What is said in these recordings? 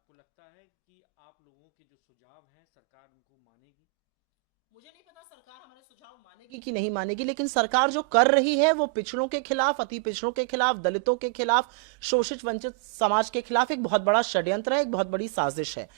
आपको लगता है कि आप लोगों के जो सुझाव हैं सरकार उनको मानेगी? मुझे नहीं पता सरकार हमारे सुझाव मानेगी कि नहीं मानेगी, लेकिन सरकार जो कर रही है वो पिछड़ों के खिलाफ, अति पिछड़ों के खिलाफ, दलितों के खिलाफ, शोषित वंचित समाज के खिलाफ एक बहुत बड़ा षड्यंत्र है, एक बहुत बड़ी साजिश है।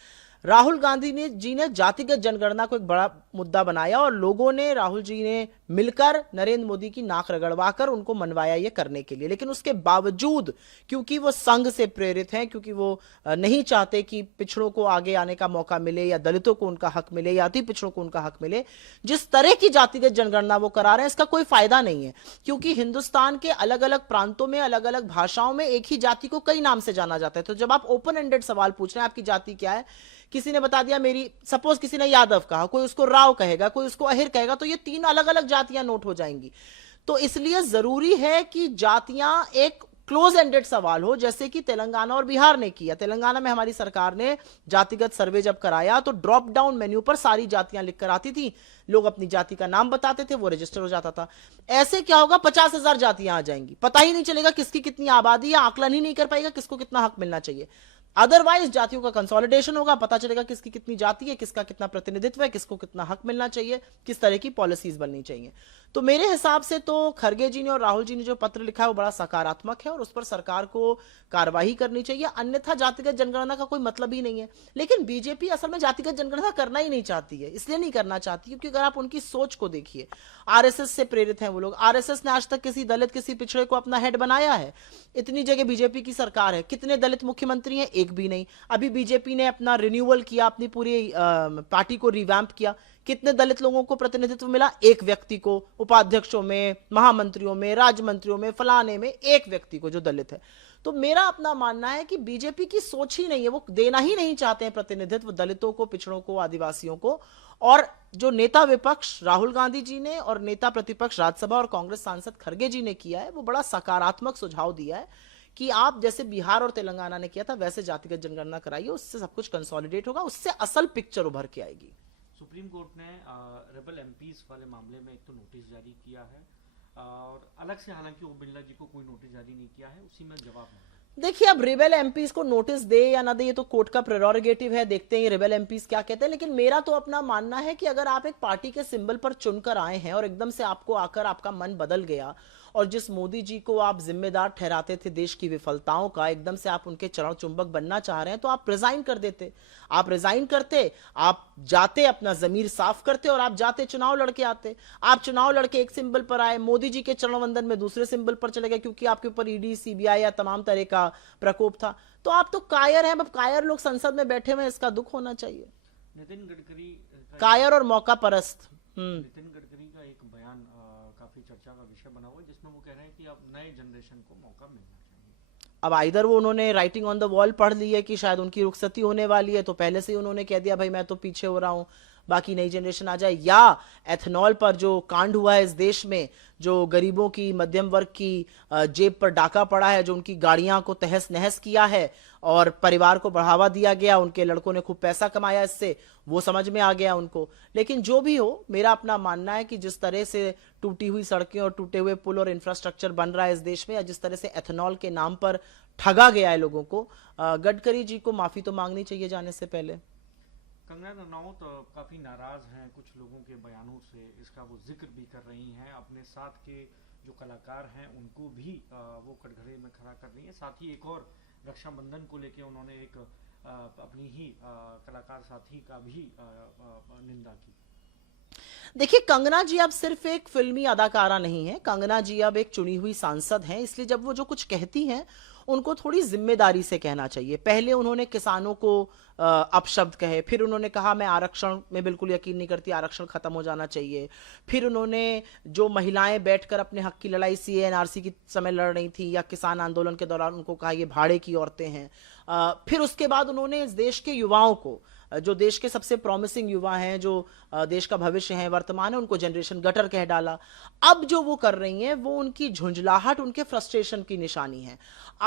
राहुल गांधी जी ने जातिगत जनगणना को एक बड़ा मुद्दा बनाया और लोगों ने, राहुल जी ने मिलकर नरेंद्र मोदी की नाक रगड़वाकर उनको मनवाया ये करने के लिए। लेकिन उसके बावजूद, क्योंकि वो संघ से प्रेरित हैं, क्योंकि वो नहीं चाहते कि पिछड़ों को आगे आने का मौका मिले या दलितों को उनका हक मिले या अति पिछड़ों को उनका हक मिले, जिस तरह की जातिगत जनगणना वो करा रहे हैं इसका कोई फायदा नहीं है। क्योंकि हिंदुस्तान के अलग अलग प्रांतों में, अलग अलग भाषाओं में एक ही जाति को कई नाम से जाना जाता है। तो जब आप ओपन एंडेड सवाल पूछ रहे हैं आपकी जाति क्या है, किसी ने बता दिया मेरी, सपोज किसी ने यादव कहा, कोई उसको राव कहेगा, कोई उसको अहिर कहेगा, तो ये तीन अलग अलग जातियां नोट हो जाएंगी। तो इसलिए जरूरी है कि जातियां एक क्लोज एंडेड सवाल हो, जैसे कि तेलंगाना और बिहार ने किया। तेलंगाना में हमारी सरकार ने जातिगत सर्वे जब कराया तो ड्रॉप डाउन मेन्यू पर सारी जातियां लिखकर आती थी, लोग अपनी जाति का नाम बताते थे, वो रजिस्टर हो जाता था। ऐसे क्या होगा, 50,000 जातियां आ जाएंगी, पता ही नहीं चलेगा किसकी कितनी आबादी है, आकलन ही नहीं कर पाएगा किसको कितना हक मिलना चाहिए। अदरवाइज जातियों का कंसोलिडेशन होगा, पता चलेगा किसकी कितनी जाति है, किसका कितना प्रतिनिधित्व है, किसको कितना हक मिलना चाहिए, किस तरह की पॉलिसीज बननी चाहिए। तो मेरे हिसाब से तो खरगे जी ने और राहुल जी ने जो पत्र लिखा है वो बड़ा सकारात्मक है और उस पर सरकार को कार्रवाई करनी चाहिए, अन्यथा जातिगत जनगणना का कोई मतलब ही नहीं है। लेकिन बीजेपी असल में जातिगत जनगणना करना ही नहीं चाहती है, इसलिए नहीं करना चाहती क्योंकि अगर आप उनकी सोच को देखिए, आरएसएस से प्रेरित हैं वो लोग। आरएसएस ने आज तक किसी दलित, किसी पिछड़े को अपना हेड बनाया है? इतनी जगह बीजेपी की सरकार है, कितने दलित मुख्यमंत्री हैं? एक भी नहीं। अभी बीजेपी ने अपना रिन्यूअल किया, अपनी पूरी पार्टी को रिवैम्प किया, कितने दलित लोगों को प्रतिनिधित्व मिला? एक व्यक्ति को, उपाध्यक्षों में, महामंत्रियों में, राज्य मंत्रियों में, फलाने में, एक व्यक्ति को जो दलित है। तो मेरा अपना मानना है कि बीजेपी की सोच ही नहीं है, वो देना ही नहीं चाहते हैं प्रतिनिधित्व दलितों को, पिछड़ों को, आदिवासियों को। और जो नेता विपक्ष राहुल गांधी जी ने और नेता प्रतिपक्ष राज्यसभा और कांग्रेस सांसद खरगे जी ने किया है, वो बड़ा सकारात्मक सुझाव दिया है कि आप जैसे बिहार और तेलंगाना ने किया था वैसे जातिगत जनगणना कराइए, उससे सब कुछ कंसोलिडेट होगा, उससे असल पिक्चर उभर के आएगी। सुप्रीम कोर्ट ने रेबल एमपीज वाले मामले में एक तो नोटिस जारी किया है और अलग से हालांकि ओम बिरला जी को कोई नोटिस जारी नहीं किया है, उसी में जवाब मांगा। देखिए, अब रिबेल एमपीज को नोटिस दे या ना दे ये तो कोर्ट का प्रेरोगेटिव है, देखते हैं ये रिबेल एमपीज क्या कहते हैं। लेकिन मेरा तो अपना मानना है कि अगर आप एक पार्टी के सिंबल पर चुनकर आए हैं और एकदम से आपको आकर आपका मन बदल गया और जिस मोदी जी को आप जिम्मेदार ठहराते थे देश की विफलताओं का, एकदम से आप उनके चरण चुंबक बनना चाह रहे हैं, तो आप रिजाइन कर देते। आप रिजाइन करते, आप जाते, अपना जमीर साफ करते और आप जाते चुनाव लड़के आते। आप चुनाव लड़के एक सिंबल पर आए, मोदी जी के चरण वंदन में दूसरे सिंबल पर चले गए क्योंकि आपके ऊपर ईडी, सीबीआई या तमाम तरह का प्रकोप था। तो आप तो कायर हैं। अब कायर लोग संसद में बैठे हुए, इसका दुख होना चाहिए। नितिन गडकरी कायर और मौका परस्त। नितिन गडकरी का एक बयान काफी चर्चा का विषय बना हुआ है जिसमें वो कह रहे हैं कि अब नए जनरेशन को मौका मिलना चाहिए। अब आइदर वो उन्होंने राइटिंग ऑन द वॉल पढ़ ली है कि शायद उनकी रुखसती होने वाली है, तो पहले से ही उन्होंने कह दिया भाई मैं तो पीछे हो रहा हूं, बाकी नई जनरेशन आ जाए। या एथेनॉल पर जो कांड हुआ है इस देश में, जो गरीबों की, मध्यम वर्ग की जेब पर डाका पड़ा है, जो उनकी गाड़ियां को तहस नहस किया है और परिवार को बढ़ावा दिया गया, उनके लड़कों ने खूब पैसा कमाया इससे, वो समझ में आ गया उनको। लेकिन जो भी हो, मेरा अपना मानना है कि जिस तरह से टूटी हुई सड़कें और टूटे हुए पुल और इंफ्रास्ट्रक्चर बन रहा है इस देश में, या जिस तरह से एथेनॉल के नाम पर ठगा गया है लोगों को, गडकरी जी को माफी तो मांगनी चाहिए जाने से पहले। कंगना रनौत काफ़ी नाराज़ हैं कुछ लोगों के बयानों से, इसका वो जिक्र भी कर रही हैं। अपने साथ के जो कलाकार हैं उनको भी वो कटघरे में खड़ा कर रही हैं। साथ ही एक और रक्षाबंधन को लेके उन्होंने एक अपनी ही कलाकार साथी का भी निंदा की। देखिए, कंगना जी अब सिर्फ एक फिल्मी अदाकारा नहीं है, कंगना जी अब एक चुनी हुई सांसद हैं, इसलिए जब वो जो कुछ कहती हैं उनको थोड़ी जिम्मेदारी से कहना चाहिए। पहले उन्होंने किसानों को अपशब्द कहे, फिर उन्होंने कहा मैं आरक्षण में बिल्कुल यकीन नहीं करती, आरक्षण खत्म हो जाना चाहिए। फिर उन्होंने जो महिलाएं बैठकर अपने हक की लड़ाई सीए एनआरसी की समय लड़ रही थी या किसान आंदोलन के दौरान, उनको कहा ये भाड़े की औरतें हैं। फिर उसके बाद उन्होंने इस देश के युवाओं को, जो देश के सबसे प्रॉमिसिंग युवा हैं, जो देश का भविष्य है, वर्तमान है, उनको जनरेशन गटर कह डाला। अब जो वो कर रही हैं वो उनकी झुंझलाहट, उनके फ्रस्ट्रेशन की निशानी है।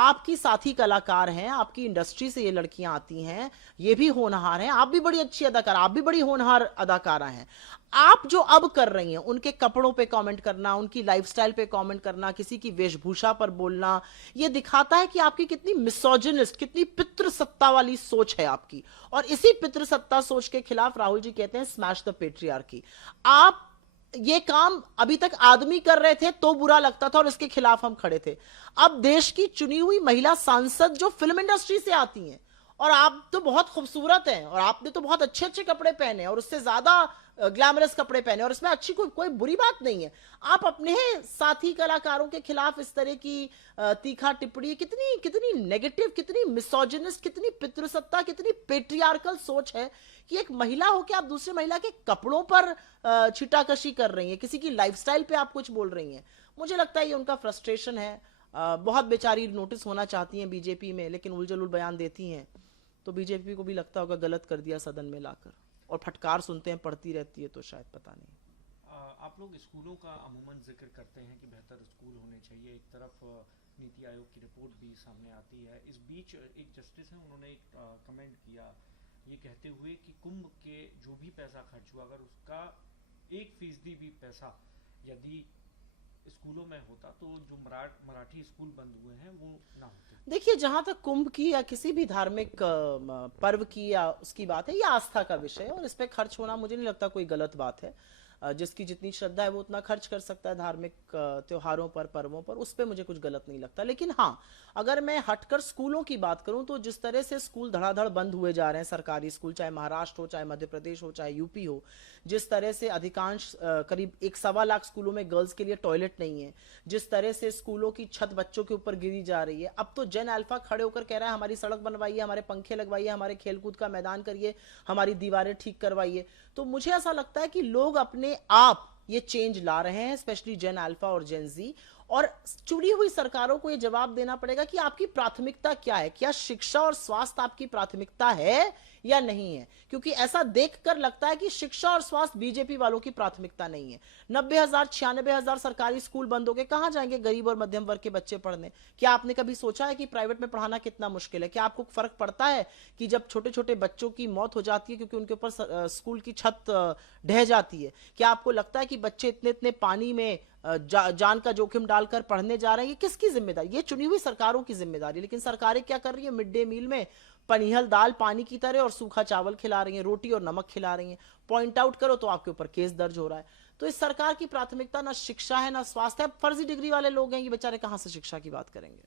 आपकी साथी कलाकार हैं, आपकी इंडस्ट्री से ये लड़कियां आती हैं, ये भी होनहार हैं, आप भी बड़ी अच्छी अदाकार, आप भी बड़ी होनहार अदाकारा हैं। आप जो अब कर रही हैं, उनके कपड़ों पे कमेंट करना, उनकी लाइफस्टाइल पे कमेंट करना, किसी की वेशभूषा पर बोलना, ये दिखाता है कि आपकी कितनी मिसोजिनिस्ट, कितनी पितृसत्ता वाली सोच है आपकी। और इसी पितृसत्ता सोच के खिलाफ राहुल जी कहते हैं स्मैश द पेट्रियार्की। आप ये काम अभी तक आदमी कर रहे थे तो बुरा लगता था और इसके खिलाफ हम खड़े थे। अब देश की चुनी हुई महिला सांसद जो फिल्म इंडस्ट्री से आती हैं, और आप तो बहुत खूबसूरत हैं और आपने तो बहुत अच्छे अच्छे कपड़े पहने और उससे ज्यादा ग्लैमरस कपड़े पहने, और इसमें अच्छी कोई बुरी बात नहीं है। आप अपने साथी कलाकारों के खिलाफ इस तरह की तीखा टिप्पणी, कितनी कितनी नेगेटिव, कितनी मिसोजिनिस्ट, कितनी पितृसत्ता, कितनी पेट्रियार्कल सोच है कि एक महिला हो के आप दूसरे महिला के कपड़ों पर छिटाकशी कर रही हैं, किसी की लाइफस्टाइल पे आप कुछ बोल रही हैं। मुझे लगता है ये उनका फ्रस्ट्रेशन है। बहुत बेचारी नोटिस होना चाहती हैं बीजेपी में, लेकिन उलझुल बयान देती हैं तो बीजेपी को भी लगता होगा गलत कर दिया सदन में लाकर, और फटकार सुनते हैं, पढ़ती रहती है तो शायद पता नहीं। आप लोग स्कूलों का अमूमन जिक्र करते हैं कि बेहतर स्कूल होने चाहिए, एक तरफ नीति आयोग की रिपोर्ट भी सामने आती है। इस बीच एक जस्टिस हैं, उन्होंने एक कमेंट किया ये कहते हुए कि कुंभ के जो भी पैसा खर्च हुआ, अगर उसका 1% भी पैसा यदि स्कूलों में होता तो जो मराठी स्कूल बंद हुए हैं वो ना होते। देखिए, जहां तक कुंभ की या किसी भी धार्मिक पर्व की या उसकी बात है, ये आस्था का विषय है और इस पे खर्च होना मुझे नहीं लगता कोई गलत बात है। जिसकी जितनी श्रद्धा है वो उतना खर्च कर सकता है धार्मिक त्योहारों पर, पर्वों पर, उस पर मुझे कुछ गलत नहीं लगता। लेकिन हाँ, अगर मैं हटकर स्कूलों की बात करूं तो जिस तरह से स्कूल धड़ाधड़ बंद हुए जा रहे हैं, सरकारी स्कूल, चाहे महाराष्ट्र हो, चाहे मध्य प्रदेश हो, चाहे यूपी हो, जिस तरह से अधिकांश करीब 1.25 लाख स्कूलों में गर्ल्स के लिए टॉयलेट नहीं है, जिस तरह से स्कूलों की छत बच्चों के ऊपर गिरी जा रही है, अब तो जेन अल्फा खड़े होकर कह रहा है हमारी सड़क बनवाइए, हमारे पंखे लगवाइए, हमारे खेलकूद का मैदान करिए, हमारी दीवारें ठीक करवाइए। तो मुझे ऐसा लगता है कि लोग अपने आप ये चेंज ला रहे हैं, स्पेशली जेन अल्फा और जेन जी, और चुनी हुई सरकारों को ये जवाब देना पड़ेगा कि आपकी प्राथमिकता क्या है। क्या शिक्षा और स्वास्थ्य आपकी प्राथमिकता है या नहीं है? क्योंकि ऐसा देखकर लगता है कि शिक्षा और स्वास्थ्य बीजेपी वालों की प्राथमिकता नहीं है। 90,000 96,000 सरकारी स्कूल बंद हो गए, कहां जाएंगे गरीब और मध्यम वर्ग के बच्चे पढ़ने? क्या आपने कभी सोचा है कि प्राइवेट में पढ़ाना कितना मुश्किल है? क्या आपको फर्क पड़ता है कि जब छोटे छोटे बच्चों की मौत हो जाती है क्योंकि उनके ऊपर स्कूल की छत ढह जाती है? क्या आपको लगता है कि बच्चे इतने इतने पानी में जान का जोखिम डालकर पढ़ने जा रहे हैं? ये किसकी जिम्मेदारी? ये चुनी हुई सरकारों की जिम्मेदारी। लेकिन सरकारें क्या कर रही है? मिड डे मील में पनिहल दाल पानी की तरह और सूखा चावल खिला रही हैं, रोटी और नमक खिला रही हैं। पॉइंट आउट करो तो आपके ऊपर केस दर्ज हो रहा है। तो इस सरकार की प्राथमिकता ना शिक्षा है ना स्वास्थ्य है। फर्जी डिग्री वाले लोग हैं, ये बेचारे कहां से शिक्षा की बात करेंगे?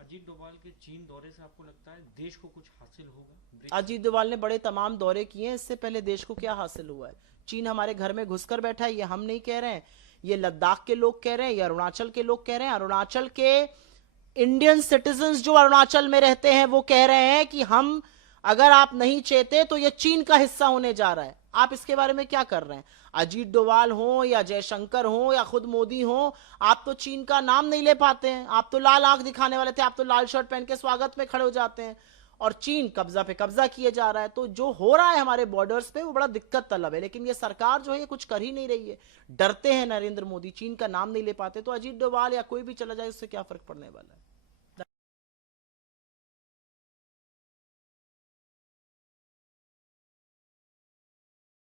अजीत डोभाल के चीन दौरे से आपको लगता है देश को कुछ हासिल होगा? अजीत डोभाल ने बड़े तमाम दौरे किए हैं, इससे पहले देश को क्या हासिल हुआ है? चीन हमारे घर में घुसकर बैठा है, ये हम नहीं कह रहे हैं, ये लद्दाख के लोग कह रहे हैं, ये अरुणाचल के लोग कह रहे हैं। अरुणाचल के इंडियन सिटीजन्स जो अरुणाचल में रहते हैं वो कह रहे हैं कि हम, अगर आप नहीं चाहते तो ये चीन का हिस्सा होने जा रहा है। आप इसके बारे में क्या कर रहे हैं? अजीत डोभाल हो या जयशंकर हो या खुद मोदी हो, आप तो चीन का नाम नहीं ले पाते हैं। आप तो लाल आंख दिखाने वाले थे, आप तो लाल शर्ट पहन के स्वागत में खड़े हो जाते हैं, और चीन कब्जा पे कब्जा किए जा रहा है। तो जो हो रहा है हमारे बॉर्डर्स पे वो बड़ा दिक्कत तलब है। लेकिन ये सरकार जो है ये कुछ कर ही नहीं रही है। डरते हैं नरेंद्र मोदी, चीन का नाम नहीं ले पाते। तो अजीत डोभाल या कोई भी चला जाए उससे क्या फर्क पड़ने वाला है?